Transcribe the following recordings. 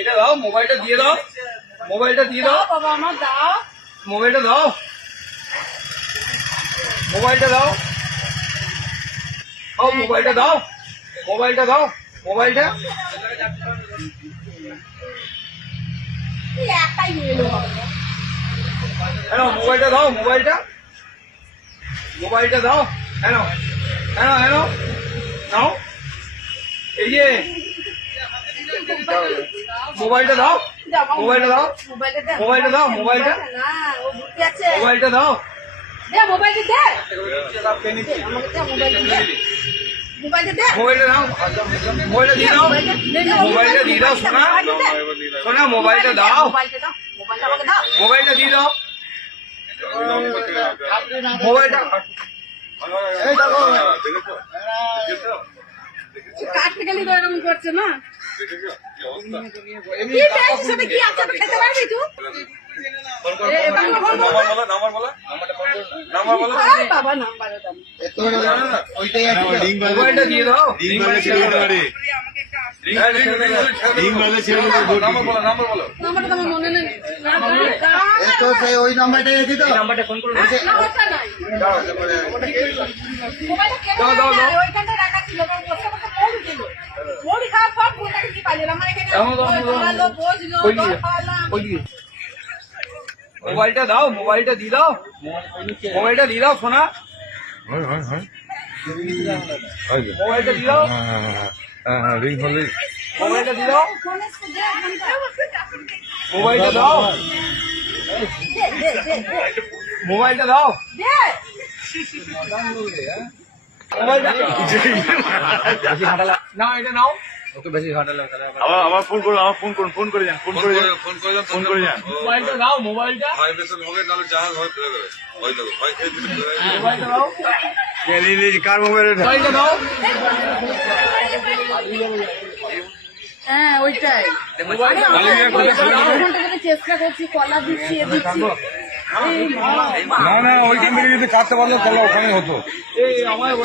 এটা দাও মোবাইলটা দিয়ে দাও। মোবাইলটা দিয়ে দাও। বাবা আমার দাও। মোবাইলটা দাও। মোবাইলটা দাও। ও মোবাইলটা দাও। মোবাইলটা দাও। মোবাইলটা। হ্যালো মোবাইলটা দাও মোবাইলটা। মোবাইলটা দাও। Hello hello hello. নাও এই যে মোবাইলটা দাও। মোবাইলটা দাও। মোবাইলটা দাও, মোবাইলটা। না ও বুদ্ধি আছে মোবাইলটা দাও। দে মোবাইলটা দে আমাকে দে মোবাইলটা দে মোবাইলটা দে মোবাইলটা দাও। মোবাইলটা দিয়ে দাও। মোবাইলটা দিয়ে দাও সোনা। সোনা মোবাইলটা দাও। মোবাইলটা দাও মোবাইলটা আমাকে দাও। মোবাইলটা। দিয়ে দাও মোবাইলটা কাটতে গেলে তো এরকম করছে না? দিতে নাম্বারটা মনে না, তো ওই নাম্বারটা ফোন করুন দাও, দাও, দাও। মোবাইলটা দাও মোবাইলটা দিয়ে দাও। মোবাইলটা দিয়ে দাও সোনা। হয় হয় হয়। মোবাইলটা দিয়ে দাও। হ্যাঁ রিং হলে। মোবাইলটা দিয়ে দাও। মোবাইলটা দাও মোবাইলটা দাও। না এটা নাও। আবার আবার ফোন করুন আমার ফোন করুন ফোন করে যান ফোন করে যান ফোন করে যান ফোন করে যান। মোবাইলটা দাও মোবাইলটা। ভাইব্রেশন হবে নাহলে জাহাজ হয় ফেলে দেবে। ওই দেখো ভাই খেয়ে দেবে। মোবাইলটা দাও কার মোবাইল মোবাইলটা দাও হ্যাঁ ওইটাই। আরে আমি চেষ্টা করছি কলা দিচ্ছি এ দিচ্ছি। না না ওইখান থেকে যদি কাটতে পারল তাহলে ওখানে হতো।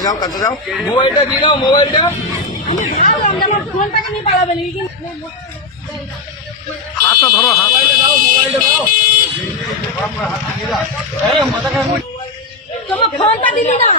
যাও কাছে যাও মোবাইলটা দিয়ে দাও মোবাইলটা। হাতটা ধরো মোবাইলটা দাও মোবাইলটা দাও। তোমার ফোনটা দিবি না?